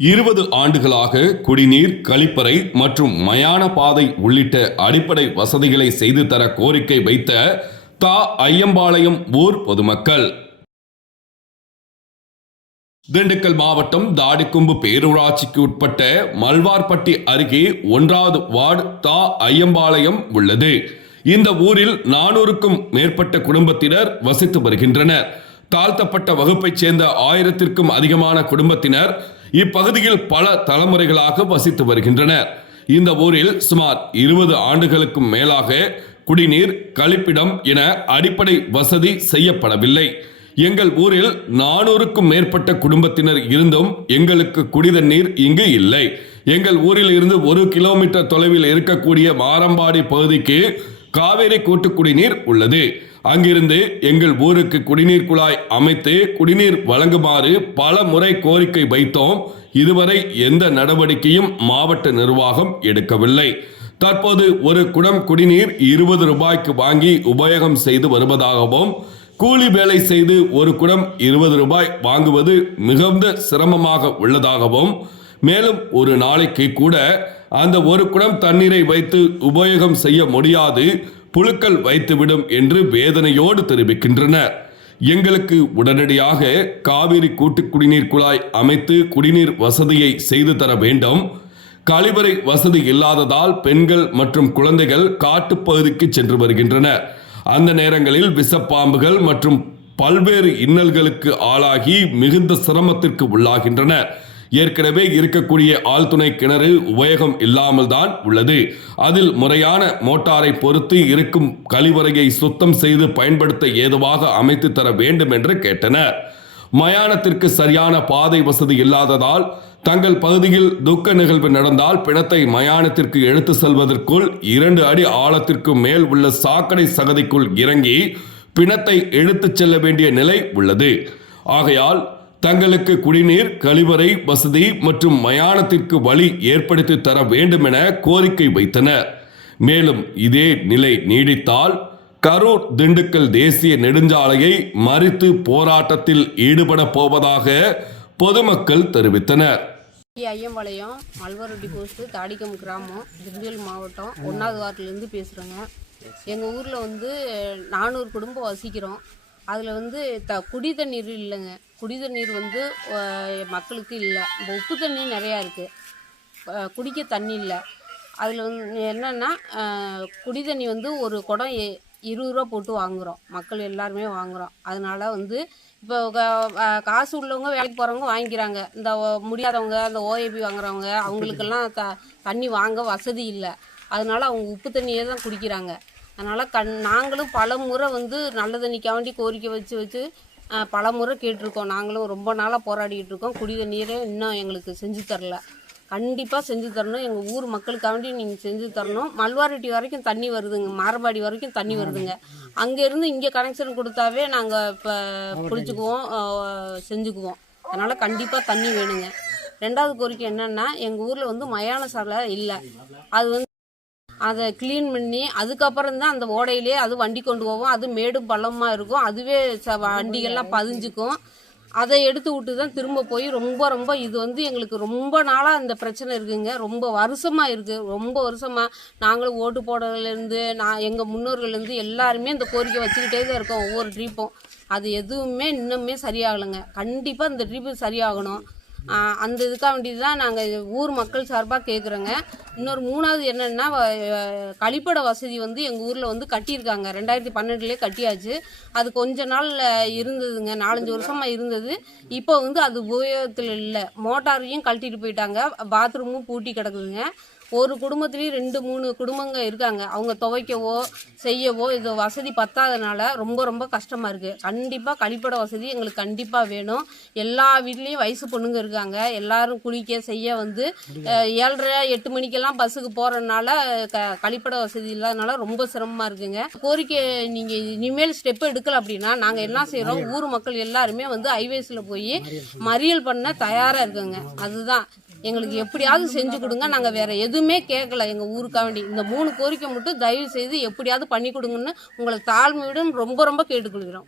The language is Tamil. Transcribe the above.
20 ஆண்டுகளாக குடிநீர், கழிப்பறை மற்றும் மயான பாதை உள்ளிட்ட அடிப்படை வசதிகளை செய்து தர கோரிக்கை வைத்த தா. ஐயம்பாளையம் ஊர் பொதுமக்கள். திண்டுக்கல் மாவட்டம் தாடிக்கொம்பு பேரூராட்சிக்கு உட்பட்ட மல்வார்பட்டி அருகே 1வது வார்டு தா. ஐயம்பாளையம் உள்ளது. இந்த ஊரில் 400க்கும் மேற்பட்ட குடும்பத்தினர் வசித்து வருகின்றனர். தாழ்த்தப்பட்ட வகுப்பைச் சேர்ந்த 1000த்திற்கும் அதிகமான குடும்பத்தினர் இப்பகுதியில் பல தலைமுறைகளாக வசித்து வருகின்றனர். இந்த ஊரில் சுமார் 20 ஆண்டுகளுக்கும் மேலாக குடிநீர், கழிப்பிடம் என அடிப்படை வசதி செய்யப்படவில்லை. எங்கள் ஊரில் 400க்கும் மேற்பட்ட குடும்பத்தினர் இருந்தும் எங்களுக்கு குடிதண்ணீர் இங்கு இல்லை. எங்கள் ஊரில் இருந்து 1 கிலோமீட்டர் தொலைவில் இருக்கக்கூடிய மாரம்பாடி பகுதிக்கு காவேரி கூட்டு குடிநீர் உள்ளது. அங்கிருந்து எங்கள் ஊருக்கு குடிநீர் குழாய் அமைத்து குடிநீர் வழங்குமாறு பல முறை கோரிக்கை வைத்தோம். இதுவரை எந்த நடவடிக்கையும் மாவட்ட நிர்வாகம் எடுக்கவில்லை. தற்போது ஒரு குடம் குடிநீர் 20 ரூபாய்க்கு வாங்கி உபயோகம் செய்து வருவதாகவும், கூலி வேலை செய்து ஒரு குடம் 20 ரூபாய் வாங்குவது மிகுந்த சிரமமாக உள்ளதாகவும், மேலும் ஒரு நாளைக்கு கூட அந்த ஒரு குடம் தண்ணீரை வைத்து உபயோகம் செய்ய முடியாது, புழுக்கள் வைத்துவிடும் என்று வேதனையோடு தெரிவிக்கின்றனர். எங்களுக்கு உடனடியாக காவிரி கூட்டு குடிநீர் குழாய் அமைத்து குடிநீர் வசதியை செய்து தர வேண்டும். கழிவறை வசதி இல்லாததால் பெண்கள் மற்றும் குழந்தைகள் காட்டுப்பகுதிக்கு சென்று வருகின்றனர். அந்த நேரங்களில் விஷப்பாம்புகள் மற்றும் பல்வேறு இன்னல்களுக்கு ஆளாகி மிகுந்த சிரமத்திற்கு உள்ளாகின்றனர். ஏற்கனவே இருக்கக்கூடிய ஆழ்துணை கிணறு உபயோகம் இல்லாமல் தான் உள்ளது. அதில் முறையான மோட்டாரை பொருத்தி இருக்கும் கழிவறையை சுத்தம் செய்து பயன்படுத்த ஏதுவாக அமைத்து தர வேண்டும் என்று கேட்டனர். மயானத்திற்கு சரியான பாதை வசதி இல்லாததால் தங்கள் பகுதியில் துக்க நிகழ்வு நடந்தால் பிணத்தை மயானத்திற்கு எடுத்து செல்வதற்குள் 2 அடி ஆழத்திற்கு மேல் உள்ள சாக்கடை சகதிக்குள் இறங்கி பிணத்தை எடுத்துச் செல்ல வேண்டிய நிலை உள்ளது. ஆகையால் தங்களுக்கு குடிநீர், கழிவறை வசதி மற்றும் மயானத்திற்கு வழி ஏற்படுத்தி தர வேண்டும் என கோரிக்கை வைத்தனர். மேலும் இதே நிலை நீடித்தால் கரூர் திண்டுக்கல் தேசிய நெடுஞ்சாலையை மறித்து போராட்டத்தில் ஈடுபட போவதாக பொதுமக்கள் தெரிவித்தனர். ஐயம்பாளையம் மல்வார்பட்டி போஸ்ட் தாடிக்கொம்பு கிராமம், திண்டுக்கல் மாவட்டம் 1வது வார்டிலேருந்து பேசுகிறேங்க. எங்கள் ஊரில் 400 குடும்பம் வசிக்கிறோம். அதில் குடி தண்ணீர் இல்லைங்க. குடி தண்ணீர் மக்களுக்கு இல்லை. உப்பு தண்ணி நிறையா இருக்குது, குடிக்க தண்ணி இல்லை. அதில் என்னென்னா குடி தண்ணி ஒரு குடம் 20 ரூபா போட்டு வாங்குகிறோம். மக்கள் எல்லாருமே வாங்குகிறோம். அதனால் இப்போ காசு உள்ளவங்க வேலைக்கு போகிறவங்க வாங்கிக்கிறாங்க. இந்த முடியாதவங்க, இந்த ஓஏபி வாங்குறவங்க, அவங்களுக்கெல்லாம் தண்ணி வாங்க வசதி இல்லை. அதனால் அவங்க உப்பு தண்ணியே தான் குடிக்கிறாங்க. அதனால் நாங்களும் பல முறை நல்ல தண்ணிக்காண்டி கோரிக்கை வச்சு பல முறை கேட்டிருக்கோம். நாங்களும் ரொம்ப நாளாக போராடிக்கிட்டு இருக்கோம். குடி தண்ணீரே இன்னும் எங்களுக்கு செஞ்சு தரல. கண்டிப்பாக செஞ்சு தரணும். எங்கள் ஊர் மக்களுக்காண்டி நீங்கள் செஞ்சு தரணும். மல்வார்பட்டி வரைக்கும் தண்ணி வருதுங்க, மாரம்பாடி வரைக்கும் தண்ணி வருதுங்க. அங்கேருந்து இங்கே கனெக்ஷன் கொடுத்தாவே நாங்கள் இப்போ பிடிச்சிக்குவோம், செஞ்சுக்குவோம். அதனால் கண்டிப்பாக தண்ணி வேணுங்க. 2வது கோரிக்கை என்னென்னா, எங்கள் ஊரில் மயான சாலை இல்லை. அது அதை க்ளீன் பண்ணி அதுக்கப்புறம் தான் அந்த ஓடையிலே அது வண்டி கொண்டு போவோம். அது மேடும் பள்ளமாக இருக்கும். அதுவே வண்டிகள்லாம் பதிஞ்சுக்கும். அதை எடுத்து விட்டு தான் திரும்ப போய் ரொம்ப இது எங்களுக்கு ரொம்ப நாளாக இந்த பிரச்சனை இருக்குங்க. ரொம்ப வருஷமாக இருக்குது. ரொம்ப வருஷமாக நாங்களும் ஓட்டு போடுறதுலேருந்து எங்கள் முன்னோர்கள்லேருந்து எல்லாருமே இந்த கோரிக்கை வச்சுக்கிட்டே தான் இருக்கோம். ஒவ்வொரு ட்ரீப்பும் அது எதுவுமே இன்னுமே சரியாகலைங்க. கண்டிப்பாக இந்த ட்ரீப்பு சரியாகணும். அந்த இதுக்காக வேண்டியது தான் நாங்கள் ஊர் மக்கள் சார்பாக கேட்குறோங்க. இன்னொரு 3வது என்னென்னா, கழிப்பட வசதி எங்கள் ஊரில் கட்டியிருக்காங்க. 2012 கட்டியாச்சு. அது கொஞ்ச நாள் இருந்ததுங்க, 4-5 வருஷமாக இருந்தது. இப்போ அது உபயோகத்தில் இல்லை. மோட்டாரையும் கழட்டிட்டு போயிட்டாங்க. பாத்ரூமும் பூட்டி கிடக்குதுங்க. ஒரு குடும்பத்துலேயும் 2-3 குடும்பங்க இருக்காங்க. அவங்க துவைக்கவோ செய்யவோ இது வசதி பத்தாதனால ரொம்ப கஷ்டமாக இருக்குது. கண்டிப்பாக கழிப்பட வசதி எங்களுக்கு கண்டிப்பாக வேணும். எல்லா வீட்லேயும் வயசு பொண்ணுங்க இருக்காங்க. எல்லாரும் குளிக்க செய்ய 7:30-8 மணிக்கெல்லாம் பஸ்ஸுக்கு போகிறதுனால கழிப்பட வசதி இல்லாதனால ரொம்ப சிரமமாக இருக்குங்க. கோரிக்கை நீங்கள் இனிமேல் ஸ்டெப் எடுக்கல அப்படின்னா நாங்கள் என்ன செய்கிறோம், ஊர் மக்கள் எல்லாருமே ஹைவேஸில் போய் மறியல் பண்ண தயாராக இருக்குங்க. அதுதான் எங்களுக்கு எப்படியாவது செஞ்சு கொடுங்க. நாங்கள் வேற எதுவுமே கேட்கல. எங்கள் ஊருக்காக வேண்டி இந்த 3 கோரிக்கை மட்டும் தயவு செய்து எப்படியாவது பண்ணி கொடுங்கன்னு உங்களை தாழ்மையுடன் ரொம்ப கேட்டுக்கொள்கிறோம்.